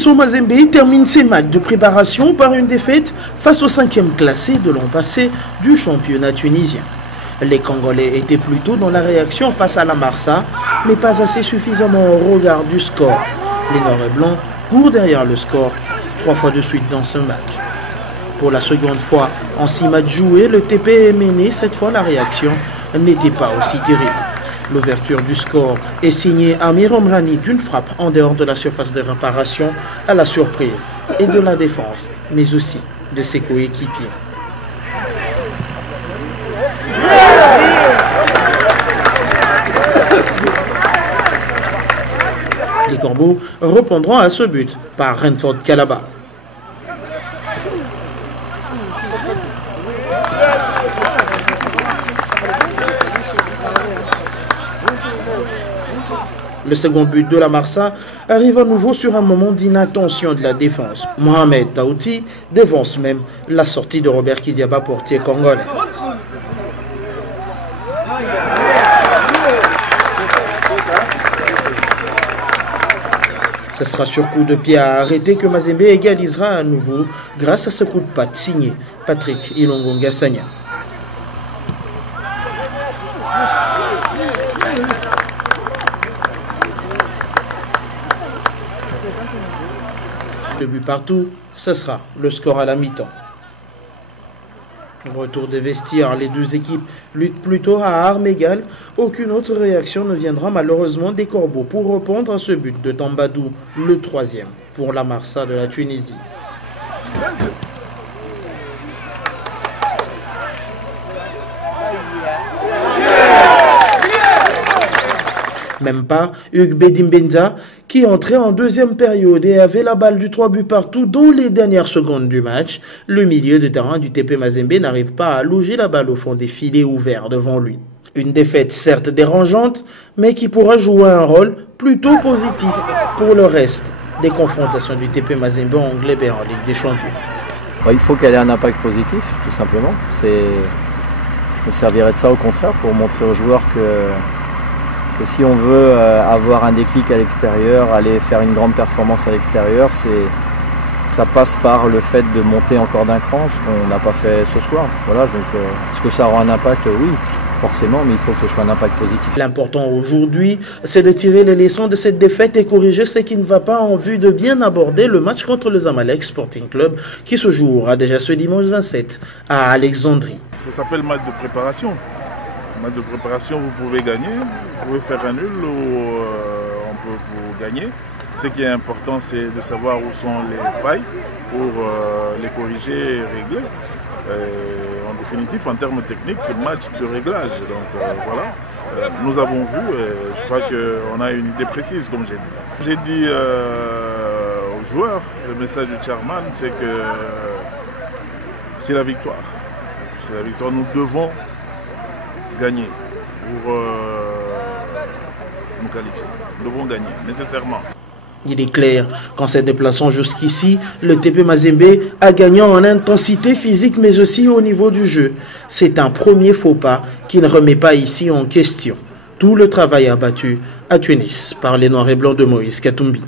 Uniso Mazembe termine ses matchs de préparation par une défaite face au 5e classé de l'an passé du championnat tunisien. Les Congolais étaient plutôt dans la réaction face à la Marsa, mais pas assez suffisamment au regard du score. Les Noirs et Blancs courent derrière le score 3 fois de suite dans ce match. Pour la seconde fois en 6 matchs joués, le TP est mené. Cette fois, la réaction n'était pas aussi terrible. L'ouverture du score est signée Amir Omrani d'une frappe en dehors de la surface de réparation à la surprise et de la défense, mais aussi de ses coéquipiers. Les Corbeaux répondront à ce but par Renford Kalaba. Le second but de la Marsa arrive à nouveau sur un moment d'inattention de la défense. Mohamed Taouti dévance même la sortie de Robert Kidiaba, portier congolais. Ce sera sur coup de pied à arrêter que Mazembe égalisera à nouveau grâce à ce coup de patte signé Patrick Ilongonga Sagna. Le but partout, ce sera le score à la mi-temps. Retour des vestiaires, les deux équipes luttent plutôt à armes égales. Aucune autre réaction ne viendra malheureusement des Corbeaux pour répondre à ce but de Tambadou, le 3e pour la Marsa de la Tunisie. Même pas Hugues Bedimbenza qui entrait en deuxième période et avait la balle du 3 buts partout dans les dernières secondes du match. Le milieu de terrain du TP Mazembe n'arrive pas à loger la balle au fond des filets ouverts devant lui. Une défaite certes dérangeante, mais qui pourra jouer un rôle plutôt positif pour le reste des confrontations du TP Mazembe en Anglais et en Ligue des Champions. Il faut qu'elle ait un impact positif, tout simplement. Je me servirais de ça au contraire pour montrer aux joueurs que si on veut avoir un déclic à l'extérieur, aller faire une grande performance à l'extérieur, ça passe par le fait de monter encore d'un cran, ce qu'on n'a pas fait ce soir. Voilà, donc est-ce que ça aura un impact? Oui, forcément, mais il faut que ce soit un impact positif. L'important aujourd'hui, c'est de tirer les leçons de cette défaite et corriger ce qui ne va pas en vue de bien aborder le match contre le Zamalek Sporting Club qui se jouera déjà ce dimanche 27 à Alexandrie. Ça s'appelle match de préparation. Match de préparation, vous pouvez gagner, vous pouvez faire un nul ou on peut vous gagner. Ce qui est important, c'est de savoir où sont les failles pour les corriger et régler. En définitive, en termes techniques, match de réglage. Donc voilà, nous avons vu, je crois qu'on a une idée précise, comme j'ai dit. J'ai dit aux joueurs, le message du chairman, c'est que c'est la victoire. C'est la victoire, nous devons gagner pour nous qualifier. Nous devons gagner, nécessairement. Il est clair qu'en se déplaçant jusqu'ici, le TP Mazembe a gagné en intensité physique mais aussi au niveau du jeu. C'est un premier faux pas qui ne remet pas ici en question tout le travail abattu à Tunis par les Noirs et Blancs de Moïse Katumbi.